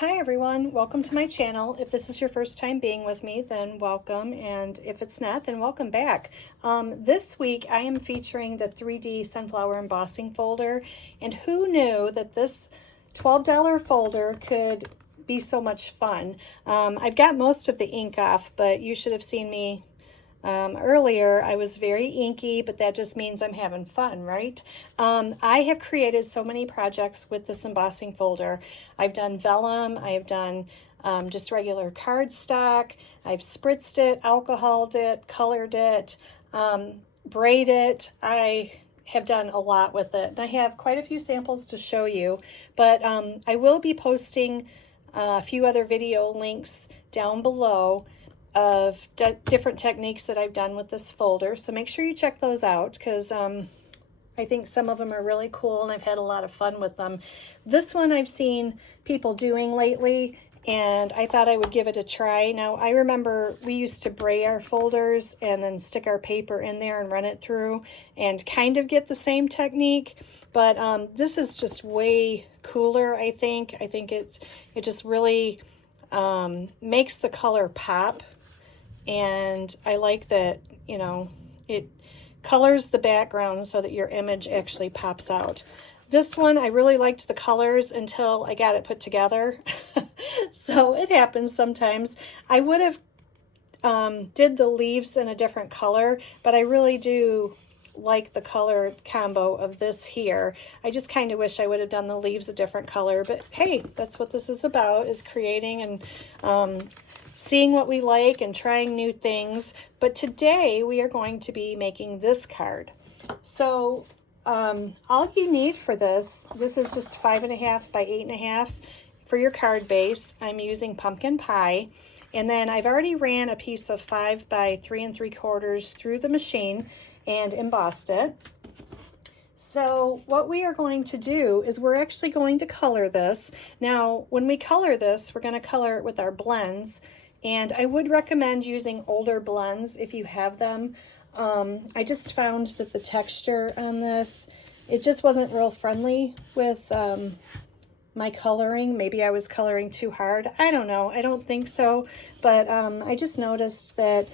Hi everyone, welcome to my channel. If this is your first time being with me, then welcome, and if it's not, then welcome back. This week I am featuring the 3D Sunflower Embossing folder, and who knew that this $12 folder could be so much fun. I've got most of the ink off, but you should have seen me earlier. I was very inky, but that just means I'm having fun, right? I have created so many projects with this embossing folder. I've done vellum, I have done just regular cardstock, I've spritzed it, alcoholed it, colored it, braided. I have done a lot with it, and I have quite a few samples to show you, but I will be posting a few other video links down below of different techniques that I've done with this folder, so make sure you check those out because I think some of them are really cool and I've had a lot of fun with them. This one I've seen people doing lately and I thought I would give it a try. Now I remember we used to braid our folders and then stick our paper in there and run it through and kind of get the same technique, but this is just way cooler. I think it just really makes the color pop. And I like that, you know, it colors the background so that your image actually pops out. This one, I really liked the colors until I got it put together. So it happens sometimes. I would have did the leaves in a different color, but I really do like the color combo of this here. I just kind of wish I would have done the leaves a different color, but hey, that's what this is about, is creating and seeing what we like and trying new things. But today we are going to be making this card. So all you need for this is just 5.5 by 8.5 for your card base. I'm using pumpkin pie, and then I've already ran a piece of 5 by 3 3/4 through the machine and embossed it. So what we are going to do is we're actually going to color this. Now when we color this, we're going to color it with our blends, and I would recommend using older blends if you have them. I just found that the texture on this, it just wasn't real friendly with my coloring. Maybe I was coloring too hard. I don't know. I don't think so. But I just noticed that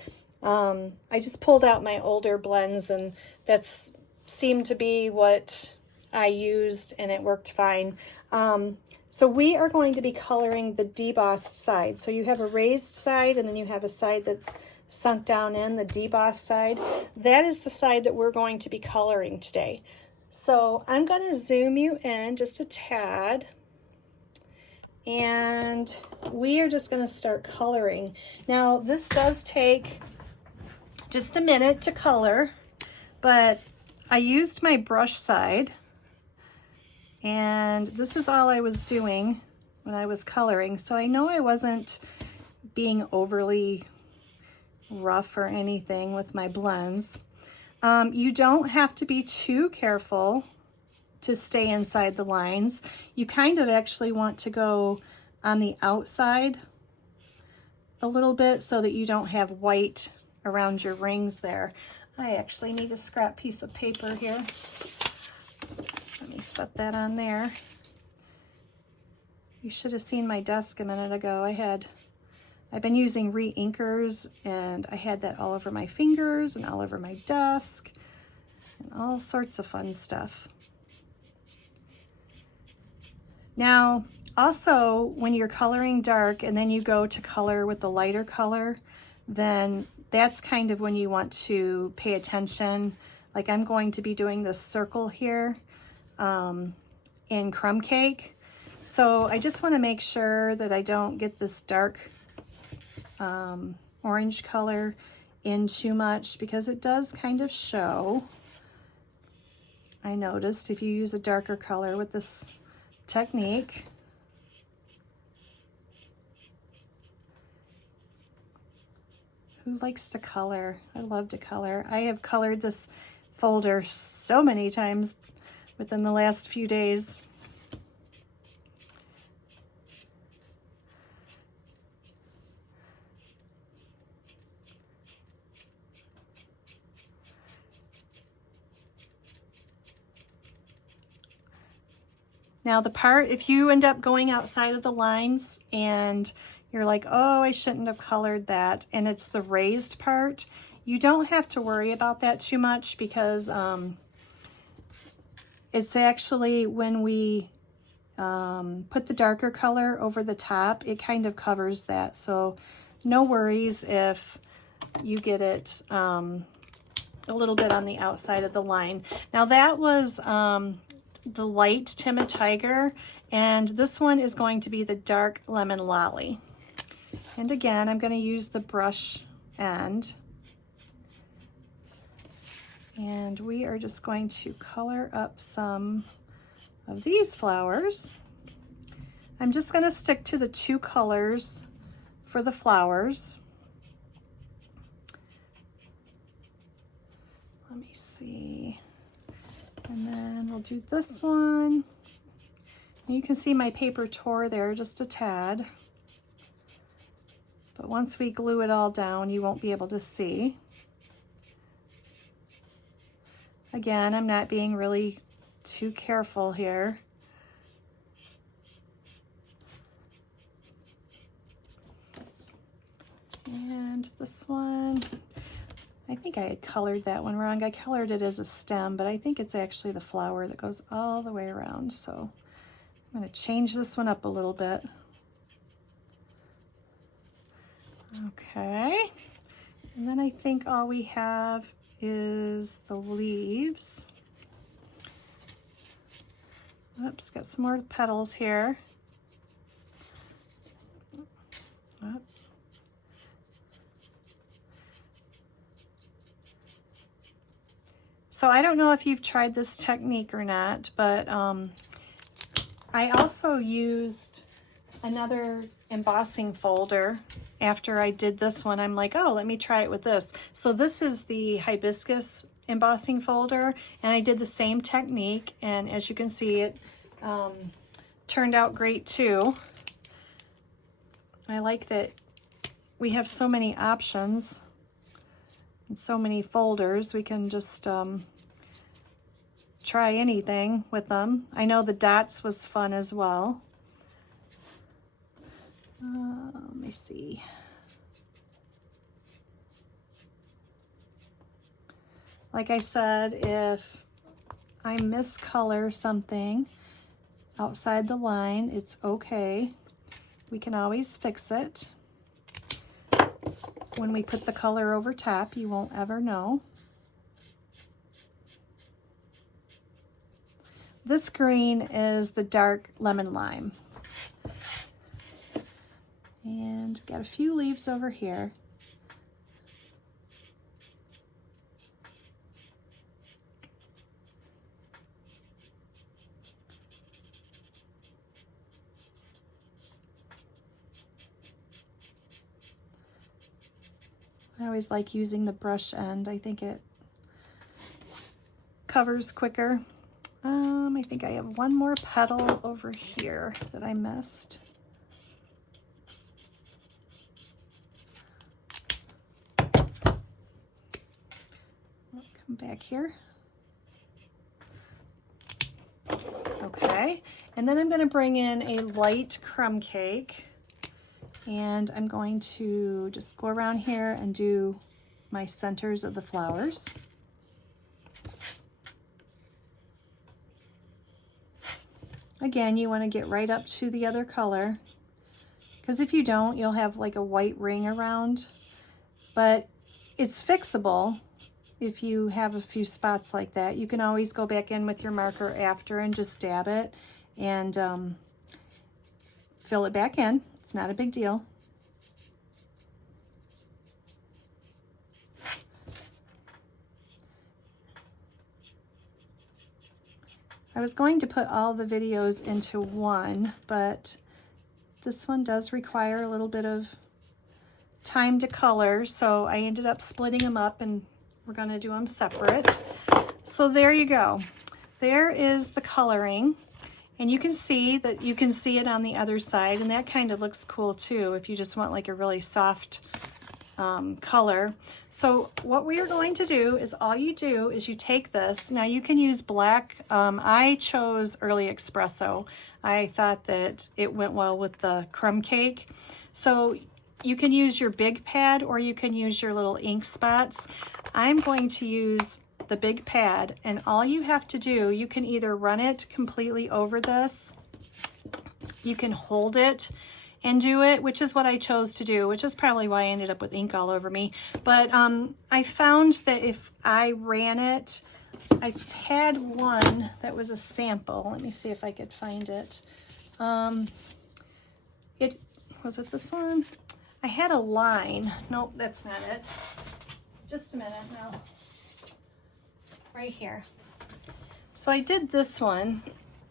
I just pulled out my older blends, and that's seemed to be what I used, and it worked fine. So we are going to be coloring the debossed side. So you have a raised side, and then you have a side that's sunk down in, the debossed side. That is the side that we're going to be coloring today. So I'm going to zoom you in just a tad, and we are just going to start coloring. Now this does take just a minute to color, but I used my brush side, and this is all I was doing when I was coloring, so I know I wasn't being overly rough or anything with my blends. You don't have to be too careful to stay inside the lines. You kind of actually want to go on the outside a little bit so that you don't have white around your rings there. I actually need a scrap piece of paper here. Let me set that on there. You should have seen my desk a minute ago. I've been using re-inkers, and I had that all over my fingers and all over my desk and all sorts of fun stuff. Now, also, when you're coloring dark and then you go to color with the lighter color, then that's kind of when you want to pay attention. Like I'm going to be doing this circle here in crumb cake. So I just want to make sure that I don't get this dark orange color in too much, because it does kind of show. I noticed if you use a darker color with this technique. Who likes to color? I love to color. I have colored this folder so many times within the last few days. Now the part, if you end up going outside of the lines and you're like, oh, I shouldn't have colored that, and it's the raised part, you don't have to worry about that too much, because it's actually when we put the darker color over the top, it kind of covers that. So no worries if you get it a little bit on the outside of the line. Now that was the light Timid Tiger, and this one is going to be the dark Lemon Lolly. And again, I'm going to use the brush end, and we are just going to color up some of these flowers. I'm just going to stick to the 2 colors for the flowers. Let me see. And then we'll do this one. And you can see my paper tore there just a tad. But once we glue it all down, you won't be able to see. Again, I'm not being really too careful here. And this one, I think I had colored that one wrong. I colored it as a stem, but I think it's actually the flower that goes all the way around. So I'm going to change this one up a little bit. Okay. And then I think all we have is the leaves. Oops, got some more petals here. Oops. So I don't know if you've tried this technique or not, but I also used another embossing folder after I did this one. I'm like, oh, let me try it with this. So this is the hibiscus embossing folder, and I did the same technique, and as you can see, it turned out great too. I like that we have so many options and so many folders. We can just try anything with them. I know the dots was fun as well. Let me see. Like I said, if I miscolor something outside the line, it's okay. We can always fix it. When we put the color over top, you won't ever know. This green is the dark lemon lime. And got a few leaves over here. I always like using the brush end. I think it covers quicker. I think I have one more petal over here that I missed. I'll come back here. Okay, and then I'm going to bring in a light crumb cake, and I'm going to just go around here and do my centers of the flowers. Again, you want to get right up to the other color, because if you don't, you'll have like a white ring around, but it's fixable. If you have a few spots like that, you can always go back in with your marker after and just dab it and fill it back in. It's not a big deal. I was going to put all the videos into one, but this one does require a little bit of time to color, so I ended up splitting them up, and we're going to do them separate. So there you go. There is the coloring, and you can see that you can see it on the other side, and that kind of looks cool too if you just want like a really soft color. So what we are going to do is, all you do is you take this. Now you can use black. I chose early espresso. I thought that it went well with the crumb cake. So you can use your big pad or you can use your little ink spots. I'm going to use the big pad, and all you have to do, you can either run it completely over this, you can hold it and do it, which is what I chose to do, which is probably why I ended up with ink all over me. But I found that if I ran it, I had one that was a sample. Let me see if I could find it. Was it this one? I had a line. Nope, that's not it. Just a minute now. Right here. So I did this one,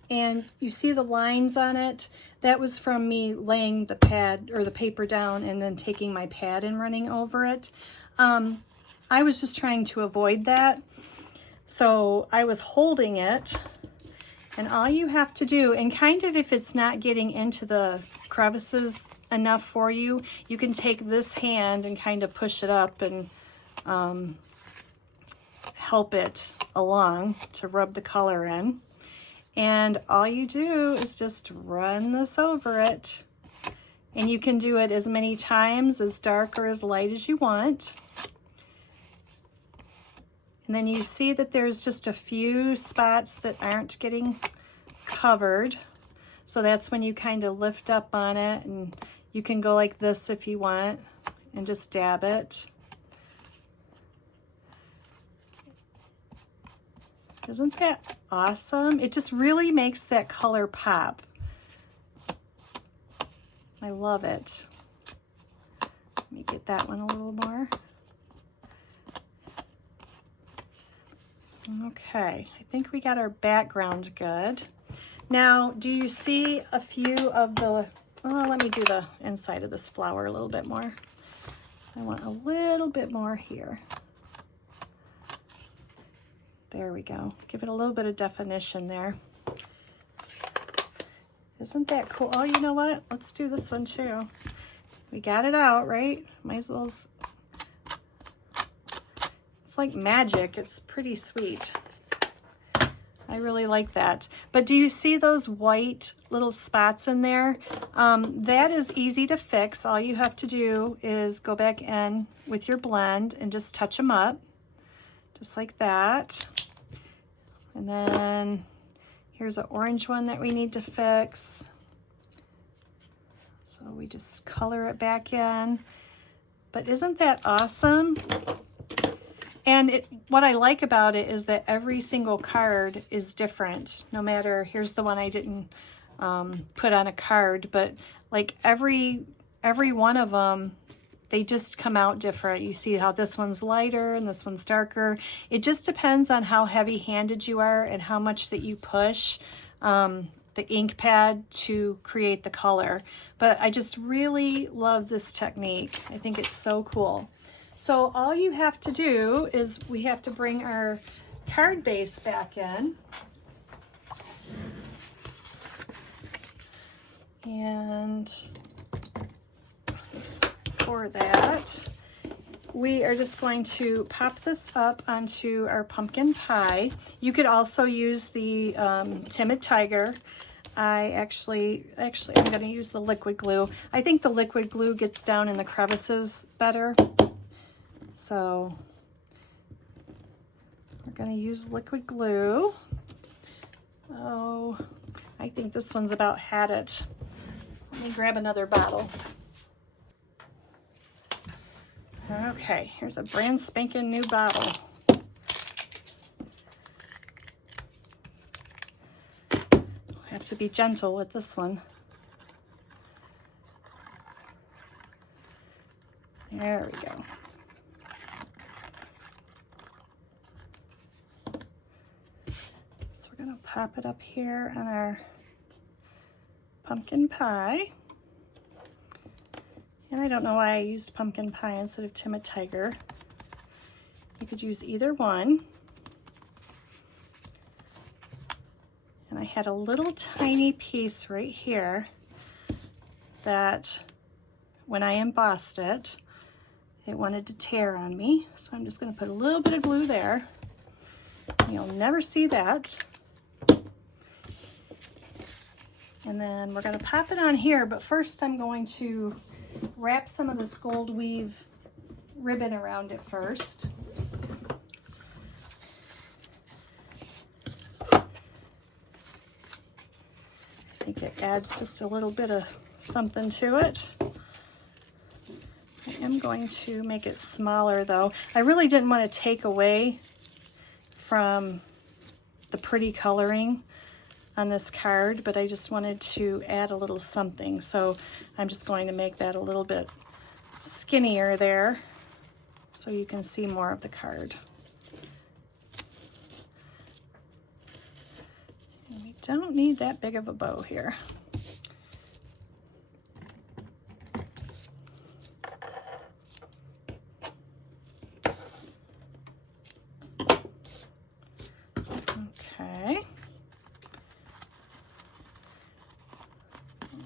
and you see the lines on it. That was from me laying the pad or the paper down and then taking my pad and running over it. I was just trying to avoid that. So I was holding it, and all you have to do, and kind of if it's not getting into the crevices enough for you, you can take this hand and kind of push it up and help it along to rub the color in. And all you do is just run this over it. And you can do it as many times, as dark or as light as you want. And then you see that there's just a few spots that aren't getting covered. So that's when you kind of lift up on it, and you can go like this if you want and just dab it. Isn't that awesome? It just really makes that color pop. I love it. Let me get that one a little more. Okay, I think we got our background good. Now, do you see a few of the, oh, let me do the inside of this flower a little bit more. I want a little bit more here. There we go. Give it a little bit of definition there. Isn't that cool? Oh, you know what? Let's do this one too. We got it out, right? Might as well. It's like magic. It's pretty sweet. I really like that. But do you see those white little spots in there? That is easy to fix. All you have to do is go back in with your blend and just touch them up, just like that. And then here's an orange one that we need to fix. So we just color it back in. But isn't that awesome? And what I like about it is that every single card is different. No matter, here's the one I didn't put on a card, but like every one of them, they just come out different. You see how this one's lighter and this one's darker. It just depends on how heavy-handed you are and how much that you push the ink pad to create the color. But I just really love this technique. I think it's so cool. So all you have to do is we have to bring our card base back in. And for that, we are just going to pop this up onto our pumpkin pie. You could also use the Timid Tiger. I'm going to use the liquid glue. I think the liquid glue gets down in the crevices better. So we're going to use liquid glue. Oh, I think this one's about had it. Let me grab another bottle. Okay, here's a brand spanking new bottle. I'll have to be gentle with this one. There we go. So we're going to pop it up here on our pumpkin pie. And I don't know why I used pumpkin pie instead of Timid Tiger. You could use either one. And I had a little tiny piece right here that when I embossed it, it wanted to tear on me. So I'm just going to put a little bit of glue there. You'll never see that. And then we're going to pop it on here, but first I'm going to wrap some of this gold weave ribbon around it first. I think it adds just a little bit of something to it. I am going to make it smaller though. I really didn't want to take away from the pretty coloring on this card, but I just wanted to add a little something. So I'm just going to make that a little bit skinnier there so you can see more of the card. And we don't need that big of a bow here. Okay.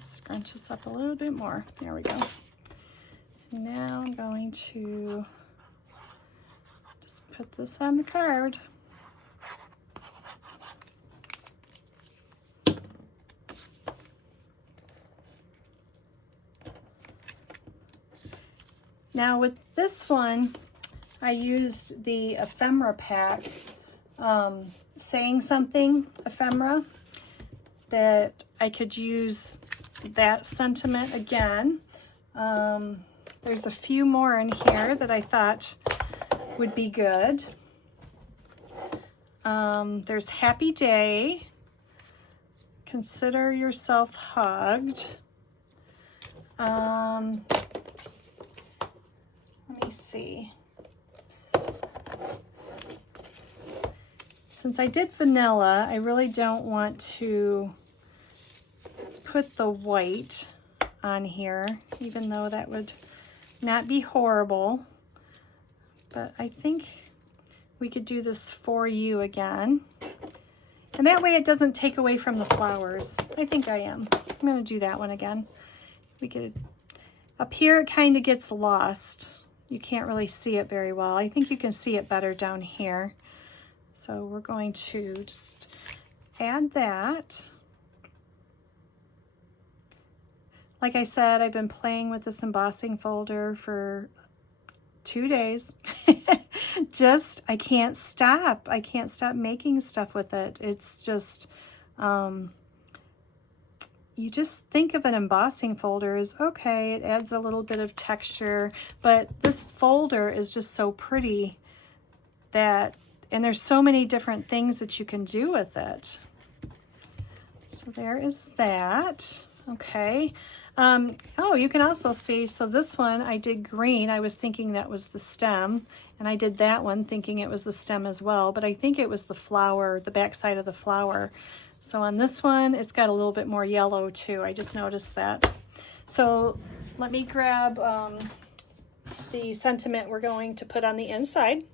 Scrunch this up a little bit more. There we go. Now I'm going to just put this on the card. Now with this one, I used the ephemera pack, saying something ephemera, that I could use that sentiment again. There's a few more in here that I thought would be good. There's happy day, consider yourself hugged. Let me see. Since I did vanilla, I really don't want to put the white on here, even though that would not be horrible. But I think we could do this for you again. And that way it doesn't take away from the flowers. I think I am. I'm going to do that one again. We could, up here it kind of gets lost. You can't really see it very well. I think you can see it better down here. So we're going to just add that. Like I said, I've been playing with this embossing folder for 2 days. I can't stop. I can't stop making stuff with it. It's just, you just think of an embossing folder as, okay, it adds a little bit of texture, but this folder is just so pretty that, and there's so many different things that you can do with it. So there is that. Okay. Oh, you can also see, so this one I did green. I was thinking that was the stem, and I did that one thinking it was the stem as well, but I think it was the flower, the back side of the flower. So on this one, it's got a little bit more yellow too. I just noticed that. So let me grab the sentiment we're going to put on the inside.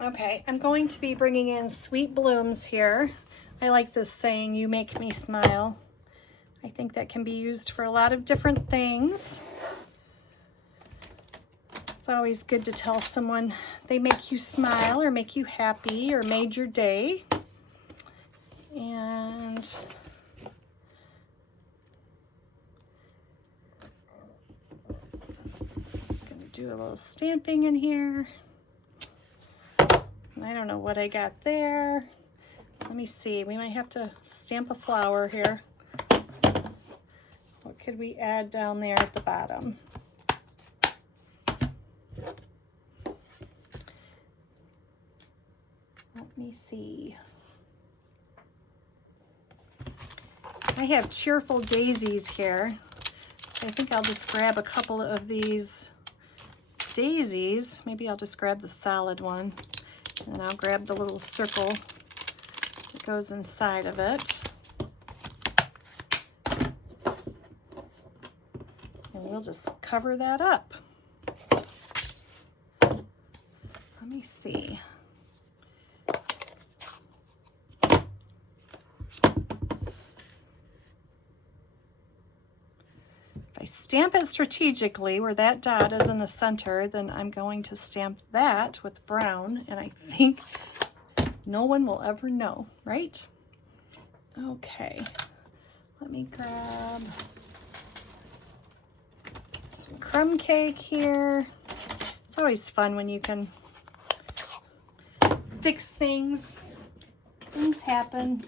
Okay, I'm going to be bringing in Sweet Blooms here. I like this saying, you make me smile. I think that can be used for a lot of different things. It's always good to tell someone they make you smile or make you happy or made your day. And just going to do a little stamping in here. I don't know what I got there. Let me see. We might have to stamp a flower here. What could we add down there at the bottom? Let me see. I have cheerful daisies here, so I think I'll just grab a couple of these daisies. Maybe I'll just grab the solid one, and I'll grab the little circle that goes inside of it. And we'll just cover that up. Let me see. If I stamp it strategically where that dot is in the center, then I'm going to stamp that with brown, and I think no one will ever know, right? Okay, let me grab some crumb cake here. It's always fun when you can fix things. Things happen.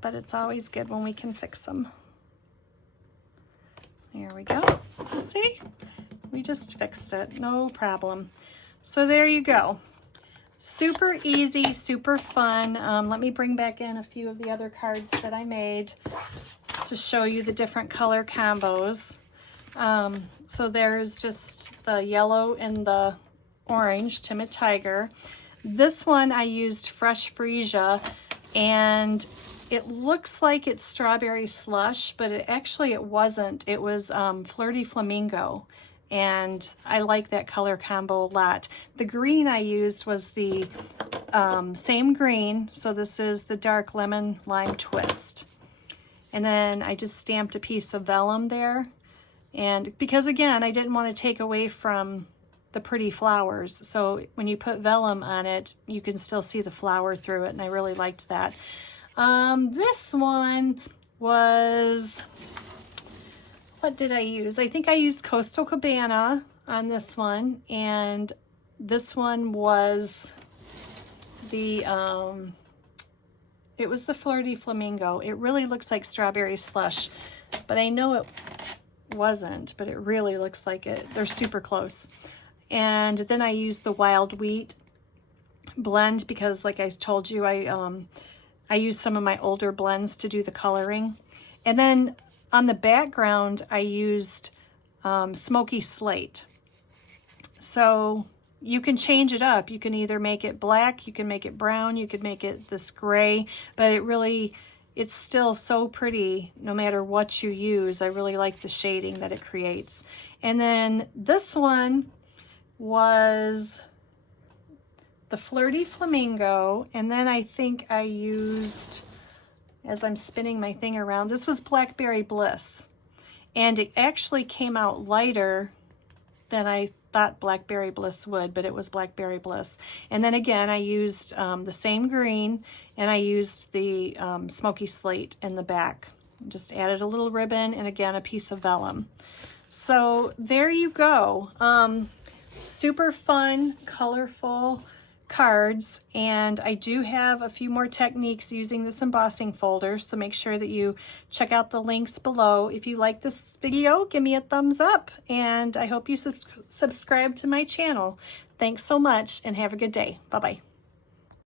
But it's always good when we can fix them. There we go. See? We just fixed it. No problem. So there you go. Super easy, super fun. Let me bring back in a few of the other cards that I made to show you the different color combos. So there's just the yellow and the orange, Timid Tiger. This one I used Fresh Freesia, and it looks like it's Strawberry Slush, but it wasn't. It was Flirty Flamingo, and I like that color combo a lot. The green I used was the same green, so this is the Dark Lemon Lime Twist. And then I just stamped a piece of vellum there. And because, again, I didn't want to take away from the pretty flowers, so when you put vellum on it, you can still see the flower through it, and I really liked that. This one was, what did I use? I think I used Coastal Cabana on this one, and this one was the, it was the Flirty Flamingo. It really looks like Strawberry Slush, but I know it wasn't, but it really looks like it. They're super close. And then I used the Wild Wheat blend because, like I told you, I used some of my older blends to do the coloring. And then on the background, I used Smoky Slate. So you can change it up. You can either make it black, you can make it brown, you could make it this gray, but it's still so pretty no matter what you use. I really like the shading that it creates. And then this one was the Flirty Flamingo, and then I think I used, as I'm spinning my thing around, this was Blackberry Bliss, and it actually came out lighter than I thought Blackberry Bliss would, but it was Blackberry Bliss. And then again, I used the same green, and I used the Smoky Slate in the back. Just added a little ribbon, and again, a piece of vellum. So there you go. Super fun, colorful cards, and I do have a few more techniques using this embossing folder, so make sure that you check out the links below. If you like this video, give me a thumbs up, and I hope you subscribe to my channel. Thanks so much, and have a good day. Bye-bye.